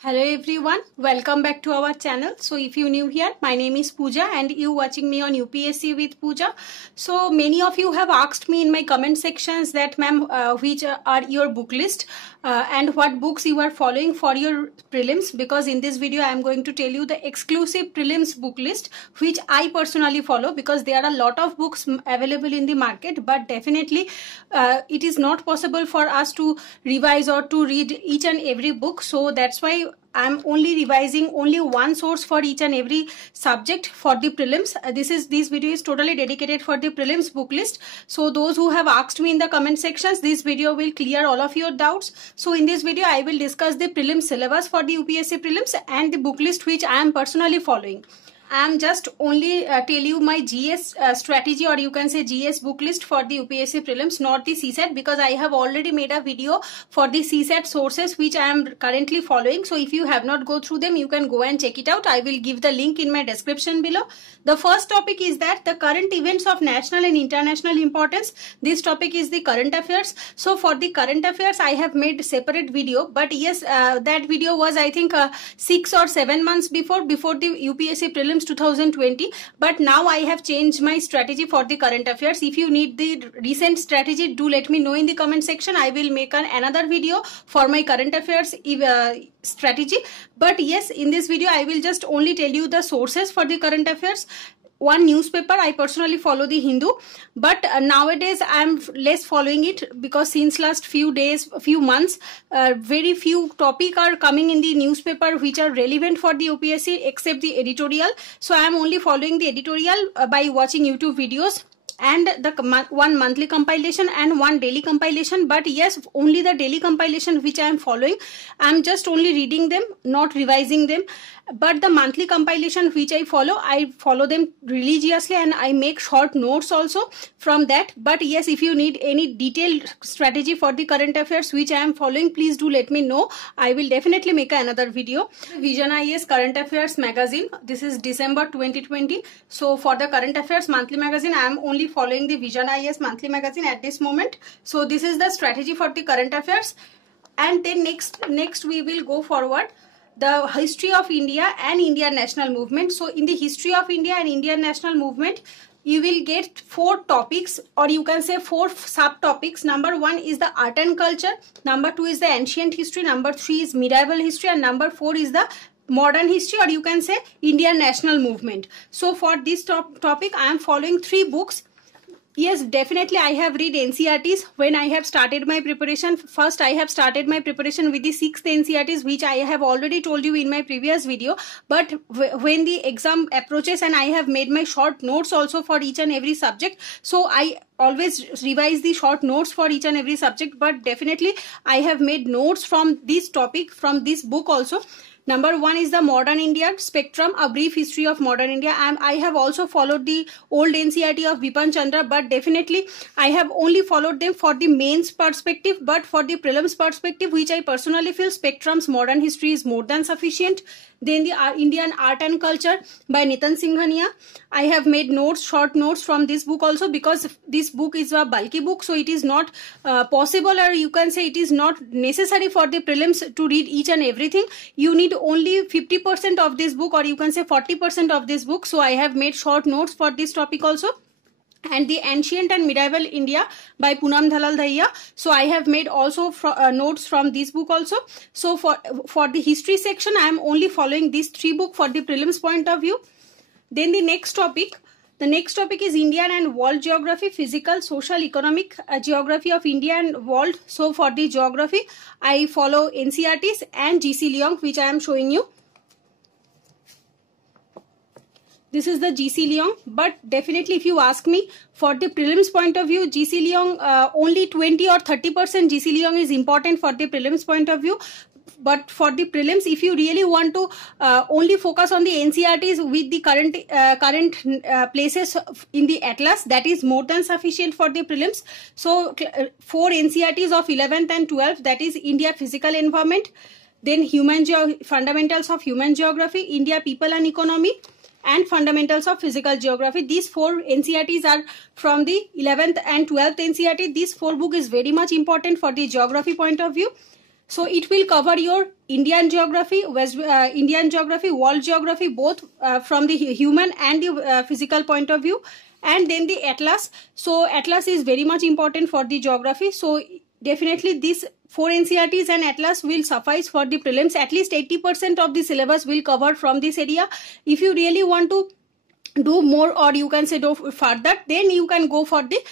Hello everyone, welcome back to our channel. So if you new here, my name is Pooja and you watching me on UPSC with Pooja. So many of you have asked me in my comment sections that ma'am, which are your book list and what books you are following for your prelims, because in this video I am going to tell you the exclusive prelims book list which I personally follow, because there are a lot of books available in the market, but definitely it is not possible for us to revise or to read each and every book. So that's why I'm only revising only one source for each and every subject for the prelims. This video is totally dedicated for the prelims book list. So those who have asked me in the comment sections, this video will clear all of your doubts. So in this video, I will discuss the prelims syllabus for the UPSC prelims and the book list which I am personally following. I am just only tell you my GS strategy, or you can say GS book list for the UPSC prelims, not the CSAT, because I have already made a video for the CSAT sources which I am currently following. So if you have not go through them, you can go and check it out. I will give the link in my description below. The first topic is that the current events of national and international importance. This topic is the current affairs. So for the current affairs, I have made separate video, but yes, that video was I think 6 or 7 months before the UPSC prelims 2020, but now I have changed my strategy for the current affairs. If you need the recent strategy, do let me know in the comment section. I will make another video for my current affairs strategy. But yes, in this video I will just only tell you the sources for the current affairs. One newspaper, I personally follow the Hindu, but nowadays I am less following it, because since last few months, very few topics are coming in the newspaper which are relevant for the UPSC except the editorial. So I am only following the editorial by watching YouTube videos and the one monthly compilation and one daily compilation. But yes, only the daily compilation which I am following. I am just only reading them, not revising them. But the monthly compilation which I follow them religiously, and I make short notes also from that. But yes, if you need any detailed strategy for the current affairs which I am following, please do let me know. I will definitely make another video. Vision IAS Current Affairs magazine. This is December 2020. So for the current affairs monthly magazine, I am only following the Vision IAS monthly magazine at this moment. So this is the strategy for the current affairs. And then next we will go forward the history of India and Indian national movement. So in the history of India and Indian national movement, you will get 4 topics, or you can say 4 subtopics. Number 1 is the art and culture. Number 2 is the ancient history. Number 3 is medieval history. And number 4 is the modern history, or you can say Indian national movement. So for this topic, I am following 3 books. Yes, definitely I have read NCERTs when I have started my preparation. First, I have started my preparation with the 6th NCERTs, which I have already told you in my previous video. But when the exam approaches, and I have made my short notes also for each and every subject. So I always revise the short notes for each and every subject. But definitely I have made notes from this topic, from this book also. Number 1 is the Modern India Spectrum, a brief history of modern India. And I have also followed the old NCERT of Bipan Chandra, but definitely I have only followed them for the mains perspective. But for the prelims perspective, which I personally feel Spectrum's modern history is more than sufficient. Then the Indian art and culture by Nitin Singhania. I have made notes, short notes from this book also, because this book is a bulky book. So it is not possible, or you can say it is not necessary for the prelims to read each and everything. You need only 50% of this book, or you can say 40% of this book. So I have made short notes for this topic also. And the ancient and medieval India by Poonam Dalal Dahiya. So I have made also notes from this book also. So for the history section, I am only following these 3 books for the prelims point of view. Then the next topic is Indian and world geography, physical, social, economic geography of India and world. So for the geography, I follow NCERTs and GC Leong, which I am showing you. This is the GC Leong, but definitely if you ask me, for the prelims point of view, GC Leong, only 20 or 30% GC Leong is important for the prelims point of view. But for the prelims, if you really want to only focus on the NCERTs with the current places in the atlas, that is more than sufficient for the prelims. So 4 NCERTs of 11th and 12th, that is India physical environment, then fundamentals of human geography, India people and economy, and fundamentals of physical geography. These 4 NCERTs are from the 11th and 12th NCERT. This 4 book is very much important for the geography point of view. So it will cover your Indian geography, Indian geography, world geography, both from the human and the physical point of view. And then the atlas. So atlas is very much important for the geography. So definitely these 4 NCERTs and atlas will suffice for the prelims. At least 80% of the syllabus will cover from this area. If you really want to do more, or you can say do further, then you can go for the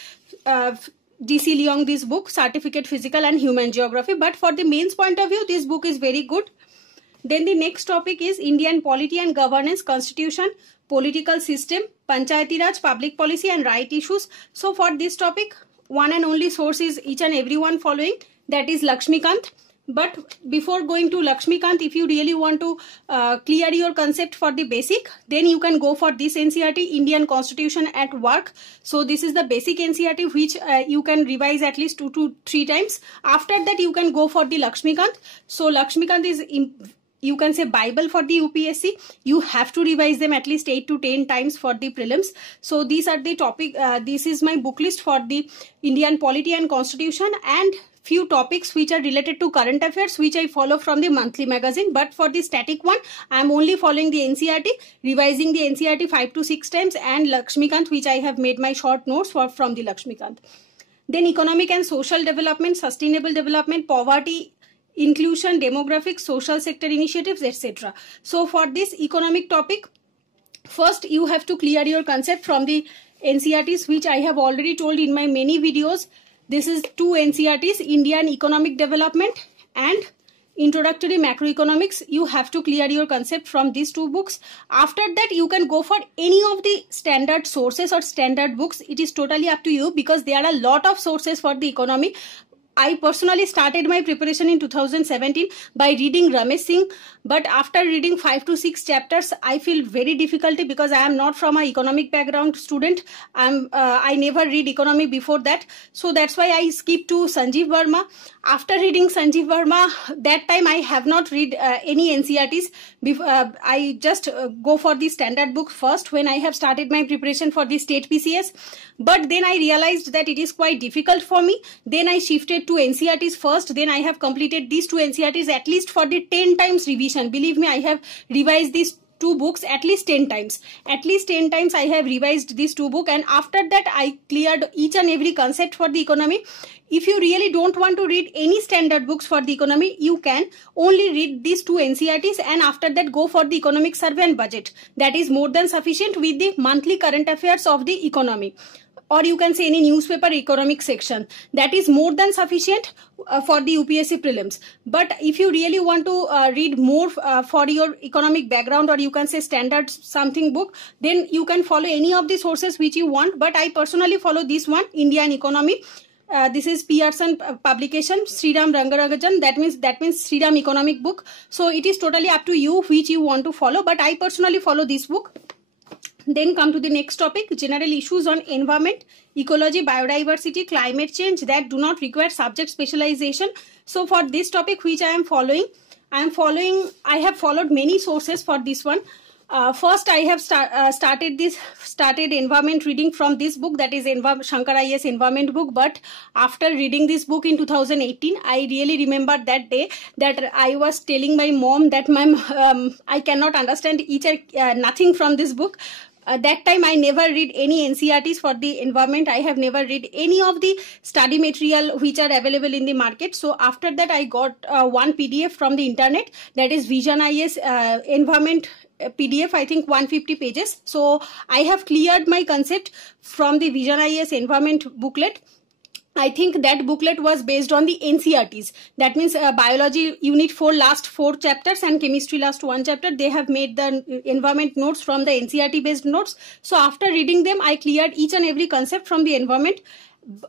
DC Leong, this book, Certificate Physical and Human Geography. But for the mains point of view, this book is very good. Then the next topic is Indian Polity and Governance, Constitution, Political System, Panchayati Raj, Public Policy and Right Issues. So for this topic, one and only source is each and everyone following, that is Lakshmikant. But before going to Lakshmikant, if you really want to clear your concept for the basic, then you can go for this NCERT, Indian Constitution at Work. So this is the basic NCERT which you can revise at least 2 to 3 times. After that, you can go for the Lakshmikant. So Lakshmikant is, you can say, Bible for the UPSC. You have to revise them at least 8 to 10 times for the prelims. So these are the topic. This is my book list for the Indian Polity and Constitution, and few topics which are related to current affairs, which I follow from the monthly magazine. But for the static one, I am only following the NCERT, revising the NCERT 5 to 6 times, and Lakshmikant, which I have made my short notes from the Lakshmikant. Then economic and social development, sustainable development, poverty, inclusion, demographics, social sector initiatives, etc. So for this economic topic, first you have to clear your concept from the NCERTs, which I have already told in my many videos. This is 2 NCERTs, Indian Economic Development and Introductory Macroeconomics. You have to clear your concept from these 2 books. After that, you can go for any of the standard sources or standard books. It is totally up to you, because there are a lot of sources for the economy. I personally started my preparation in 2017 by reading Ramesh Singh, but after reading 5 to 6 chapters, I feel very difficulty, because I am not from an economic background student. I never read economy before that, so that's why I skipped to Sanjeev Verma. After reading Sanjeev Verma, that time I have not read any NCERTs. I just go for the standard book first when I have started my preparation for the state PCS. But then I realized that it is quite difficult for me. Then I shifted to NCERTs first. Then I have completed these 2 NCERTs at least for the 10 times revision. Believe me, I have revised these 2 books at least 10 times. At least 10 times I have revised these 2 books, and after that I cleared each and every concept for the economy. If you really don't want to read any standard books for the economy, you can only read these 2 NCERTs, and after that go for the economic survey and budget. That is more than sufficient with the monthly current affairs of the economy. Or you can say any newspaper economic section. That is more than sufficient for the UPSC prelims. But if you really want to read more for your economic background, or you can say standard something book, then you can follow any of the sources which you want. But I personally follow this one, Indian Economy. This is Pearson publication, Sriram Rangaragajan. That means Sriram economic book. So it is totally up to you which you want to follow. But I personally follow this book. Then come to the next topic, general issues on environment, ecology, biodiversity, climate change that do not require subject specialization. So for this topic which I have followed many sources for this one. First, I have started environment reading from this book, that is Shankar IAS environment book. But after reading this book in 2018, I really remember that day that I was telling my mom that I cannot understand nothing from this book. That time I never read any NCERTs for the environment. I have never read any of the study material which are available in the market. So after that I got one PDF from the internet, that is Vision IAS environment PDF, I think 150 pages. So I have cleared my concept from the Vision IAS environment booklet. I think that booklet was based on the NCERTs. That means biology unit 4 last 4 chapters and chemistry last 1 chapter. They have made the environment notes from the NCERT based notes. So after reading them, I cleared each and every concept from the environment.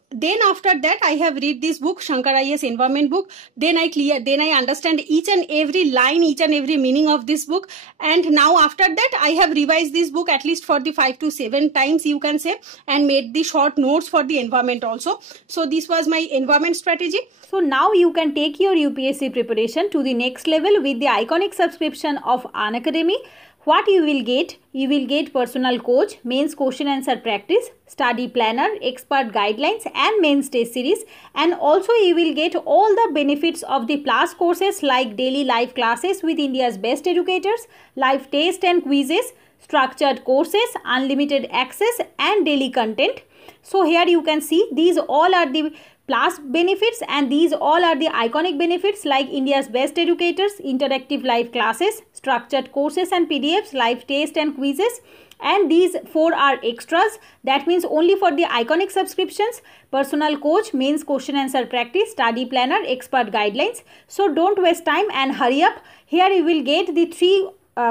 Then after that I have read this book, Shankar IAS environment book. Then I understand each and every line, each and every meaning of this book. And now after that I have revised this book at least for the 5 to 7 times, you can say, and made the short notes for the environment also. So this was my environment strategy. So now you can take your UPSC preparation to the next level with the iconic subscription of Unacademy, what you will get? You will get personal coach, mains question answer practice, study planner, expert guidelines and mains test series, and also you will get all the benefits of the plus courses like daily live classes with India's best educators, live test and quizzes, structured courses, unlimited access and daily content. So here you can see these all are the plus benefits and these all are the iconic benefits like India's best educators, interactive live classes, structured courses and PDFs, live test and quizzes, and these 4 are extras. That means only for the iconic subscriptions: personal coach, mains question answer practice, study planner, expert guidelines. So don't waste time and hurry up. Here you will get the 3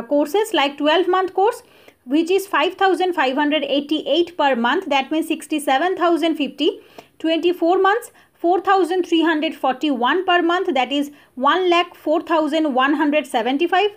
courses like 12-month course, which is 5,588 per month, that means 67,050. 24 months 4,341 per month, that is 1,04,175.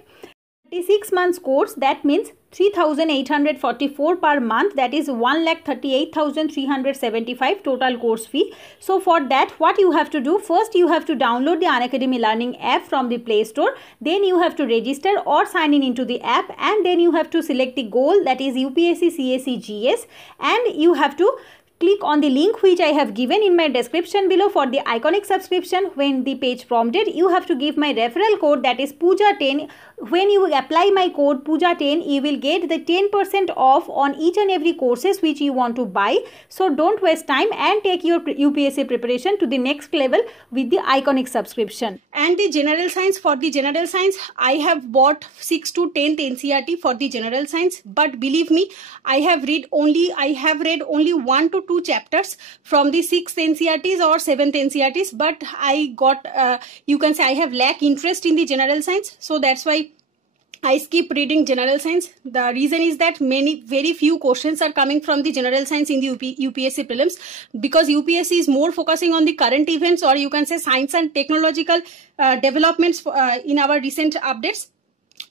36 months course, that means 3,844 per month, that is 1,38,375 total course fee. So for that, what you have to do, first you have to download the Unacademy Learning app from the Play Store, then you have to register or sign in into the app, and then you have to select the goal, that is UPSC CSE GS, and you have to click on the link which I have given in my description below for the iconic subscription. When the page prompted, you have to give my referral code, that is Pooja10. When you apply my code Pooja10, you will get the 10% off on each and every courses which you want to buy. So don't waste time and take your UPSC preparation to the next level with the iconic subscription. And the general science, for the general science, I have bought 6th to 10th NCERT for the general science, but believe me, I have read only 1 to 2 chapters from the 6th NCERTs or 7th NCERTs, but I got you can say I have lack interest in the general science, so that's why I skip reading general science. The reason is that very few questions are coming from the general science in the UPSC prelims, because UPSC is more focusing on the current events, or you can say science and technological developments in our recent updates.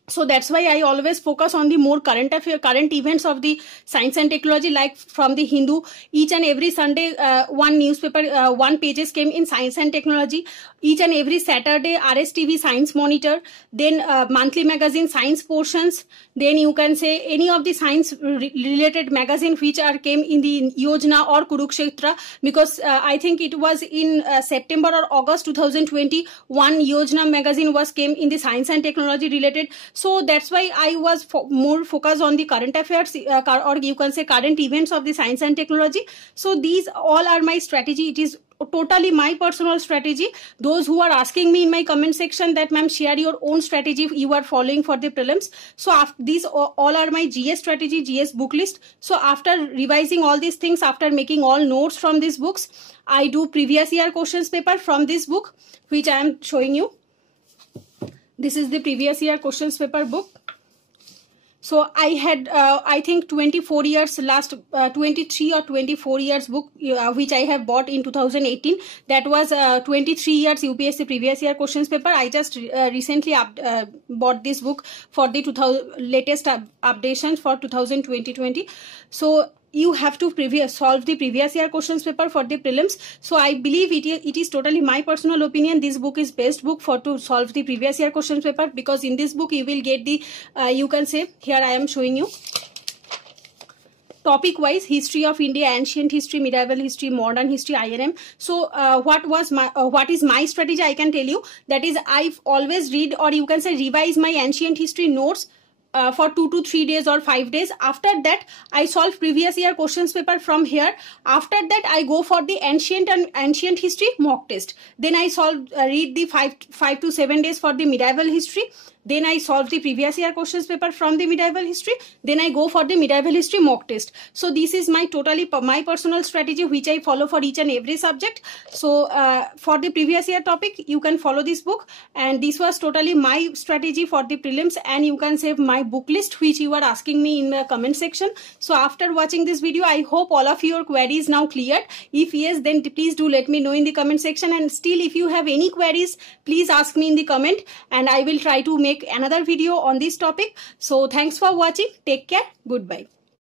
So that's why I always focus on the more current events of the science and technology, like from the Hindu. Each and every Sunday, one newspaper, 1 pages came in science and technology. Each and every Saturday, RSTV Science Monitor, then monthly magazine Science Portions, then you can say any of the science related magazine which came in the Yojana or Kurukshetra, because I think it was in September or August 2020, one Yojana magazine came in the science and technology related. So that's why I was more focused on the current affairs or you can say current events of the science and technology. So these all are my strategy. It is totally my personal strategy. Those who are asking me in my comment section that ma'am, share your own strategy you are following for the prelims. So after these all are my GS strategy, GS book list. So after revising all these things, after making all notes from these books, I do previous year questions paper from this book which I am showing you. This is the previous year questions paper book. So I had, I think 24 years, last 23 or 24 years book, which I have bought in 2018. That was 23 years UPSC previous year questions paper. I just recently bought this book for the latest updations for 2020. So you have to solve the previous year questions paper for the prelims. So I believe it is totally my personal opinion. This book is best book to solve the previous year questions paper, because in this book you will get the, you can say, here I am showing you. Topic wise, history of India, ancient history, medieval history, modern history, INM. So what is my strategy? I can tell you, that is, I've always read, or you can say revise my ancient history notes for 2 to 3 days or 5 days. After that, I solve previous year questions paper from here. After that, I go for the ancient history mock test. Then I read the 5 to 7 days for the medieval history. Then I solve the previous year questions paper from the medieval history. Then I go for the medieval history mock test. So this is my my personal strategy which I follow for each and every subject. So for the previous year topic, you can follow this book. And this was totally my strategy for the prelims. And you can save my book list which you are asking me in the comment section. So after watching this video, I hope all of your queries now cleared. If yes, then please do let me know in the comment section. And still, if you have any queries, please ask me in the comment, and I will try to make another video on this topic. So thanks for watching. Take care. Goodbye.